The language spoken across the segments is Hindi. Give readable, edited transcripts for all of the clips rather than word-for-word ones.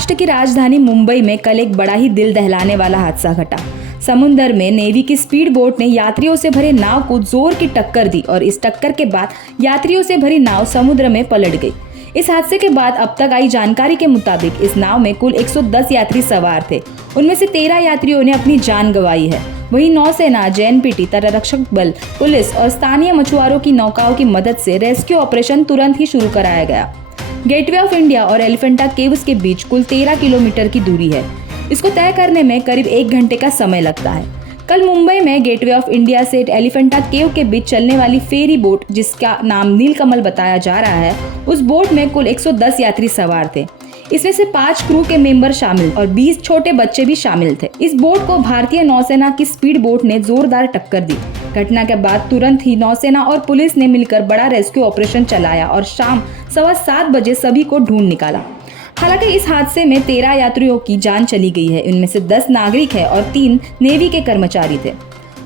महाराष्ट्र की राजधानी मुंबई में कल एक बड़ा ही दिल दहलाने वाला हादसा घटा। समुद्र में नेवी की स्पीड बोट ने यात्रियों से भरे नाव को जोर की टक्कर दी और इस टक्कर के बाद यात्रियों से भरी नाव समुद्र में पलट गई। इस हादसे के बाद अब तक आई जानकारी के मुताबिक इस नाव में कुल 110 यात्री सवार थे। उनमें से 13 यात्रियों ने अपनी जान गंवाई है। वहीं नौसेना, जेएनपीटी, तटरक्षक बल, पुलिस और स्थानीय मछुआरों की नौकाओं की मदद से रेस्क्यू ऑपरेशन तुरंत ही शुरू कराया गया। गेटवे ऑफ इंडिया और एलिफेंटा केव्स के बीच कुल 13 किलोमीटर की दूरी है। इसको तय करने में करीब 1 घंटे का समय लगता है। कल मुंबई में गेटवे ऑफ इंडिया से एलिफेंटा केव के बीच चलने वाली फेरी बोट, जिसका नाम नीलकमल बताया जा रहा है, उस बोट में कुल 110 यात्री सवार थे। इसमें से 5 क्रू के मेंबर शामिल और 20 छोटे बच्चे भी शामिल थे। इस बोट को भारतीय नौसेना की स्पीड बोट ने जोरदार टक्कर दी। घटना के बाद तुरंत ही नौसेना और पुलिस ने मिलकर बड़ा रेस्क्यू ऑपरेशन चलाया और शाम 7:15 बजे सभी को ढूंढ निकाला। हालांकि इस हादसे में 13 यात्रियों की जान चली गई है। इनमें से 10 नागरिक हैं और 3 नेवी के कर्मचारी थे।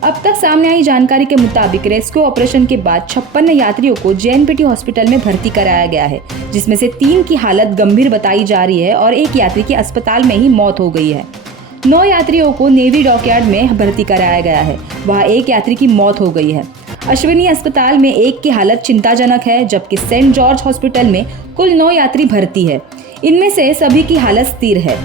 अब तक सामने आई जानकारी के मुताबिक रेस्क्यू ऑपरेशन के बाद 56 यात्रियों को जेएनपीटी हॉस्पिटल में भर्ती कराया गया है, जिसमें से 3 की हालत गंभीर बताई जा रही है और 1 यात्री की अस्पताल में ही मौत हो गई है। 9 यात्रियों को नेवी डॉकयार्ड में भर्ती कराया गया है। वहाँ 1 यात्री की मौत हो गई है। अश्विनी अस्पताल में 1 की हालत चिंताजनक है, जबकि सेंट जॉर्ज हॉस्पिटल में कुल 9 यात्री भर्ती है। इनमें से सभी की हालत स्थिर है।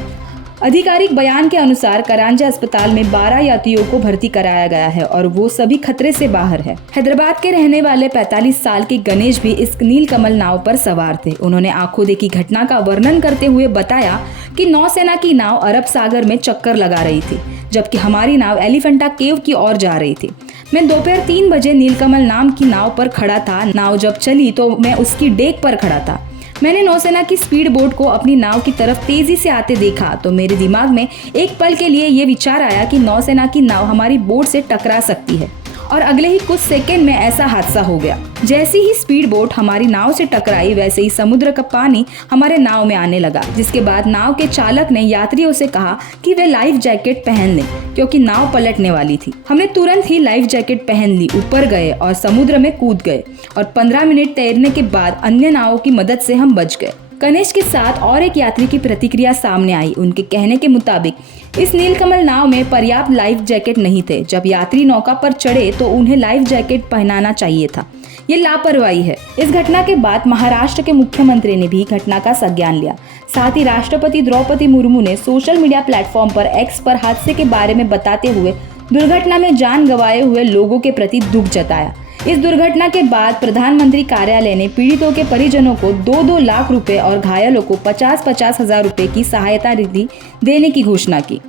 आधिकारिक बयान के अनुसार करांजा अस्पताल में 12 यात्रियों को भर्ती कराया गया है और वो सभी खतरे से बाहर है। हैदराबाद के रहने वाले 45 साल के गणेश भी इस नीलकमल नाव पर सवार थे। उन्होंने आंखों देखी घटना का वर्णन करते हुए बताया कि नौसेना की नाव अरब सागर में चक्कर लगा रही थी, जबकि हमारी नाव एलिफेंटा केव की ओर जा रही थी। मैं दोपहर 3 बजे नीलकमल नाम की नाव पर खड़ा था। नाव जब चली तो मैं उसकी डेक पर खड़ा था। मैंने नौसेना की स्पीड बोट को अपनी नाव की तरफ तेजी से आते देखा तो मेरे दिमाग में एक पल के लिए ये विचार आया कि नौसेना की नाव हमारी बोट से टकरा सकती है और अगले ही कुछ सेकंड में ऐसा हादसा हो गया। जैसी ही स्पीड बोट हमारी नाव से टकराई, वैसे ही समुद्र का पानी हमारे नाव में आने लगा, जिसके बाद नाव के चालक ने यात्रियों से कहा कि वे लाइफ जैकेट पहन लें क्योंकि नाव पलटने वाली थी। हमने तुरंत ही लाइफ जैकेट पहन ली, ऊपर गए और समुद्र में कूद गए और 15 मिनट तैरने के बाद अन्य नावों की मदद से हम बच गए। गणेश के साथ और एक यात्री की प्रतिक्रिया सामने आई। उनके कहने के मुताबिक इस नीलकमल नाव में पर्याप्त लाइफ जैकेट नहीं थे। जब यात्री नौका पर चढ़े तो उन्हें लाइफ जैकेट पहनाना चाहिए था। ये लापरवाही है। इस घटना के बाद महाराष्ट्र के मुख्यमंत्री ने भी घटना का संज्ञान लिया। साथ ही राष्ट्रपति द्रौपदी मुर्मू ने सोशल मीडिया प्लेटफॉर्म पर एक्स पर हादसे के बारे में बताते हुए दुर्घटना में जान गंवाए हुए लोगों के प्रति दुख जताया। इस दुर्घटना के बाद प्रधानमंत्री कार्यालय ने पीड़ितों के परिजनों को 2-2 लाख रुपए और घायलों को 50-50 हजार रुपए की सहायता निधि देने की घोषणा की।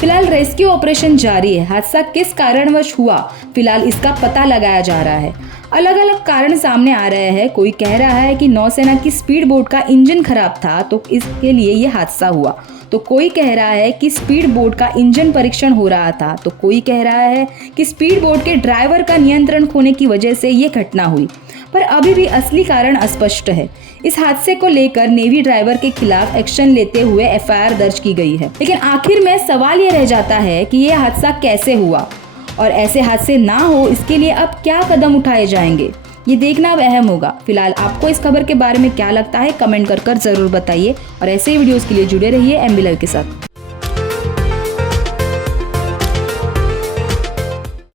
फिलहाल रेस्क्यू ऑपरेशन जारी है। हादसा किस कारणवश हुआ, फिलहाल इसका पता लगाया जा रहा है। अलग अलग कारण सामने आ रहे हैं। कोई कह रहा है कि नौसेना की स्पीड बोट का इंजन खराब था तो इसके लिए ये हादसा हुआ, तो कोई कह रहा है कि स्पीड बोट का इंजन परीक्षण हो रहा था, तो कोई कह रहा है कि स्पीड बोट के ड्राइवर का नियंत्रण खोने की वजह से ये घटना हुई। पर अभी भी असली कारण अस्पष्ट है। इस हादसे को लेकर नेवी ड्राइवर के खिलाफ एक्शन लेते हुए एफआईआर दर्ज की गई है। लेकिन आखिर में सवाल ये रह जाता है कि ये हादसा कैसे हुआ और ऐसे हादसे ना हो इसके लिए अब क्या कदम उठाए जाएंगे, ये देखना अब अहम होगा। फिलहाल आपको इस खबर के बारे में क्या लगता है, कमेंट कर जरूर बताइए और ऐसे ही वीडियोस के लिए जुड़े रहिए एमबी लाइव के साथ।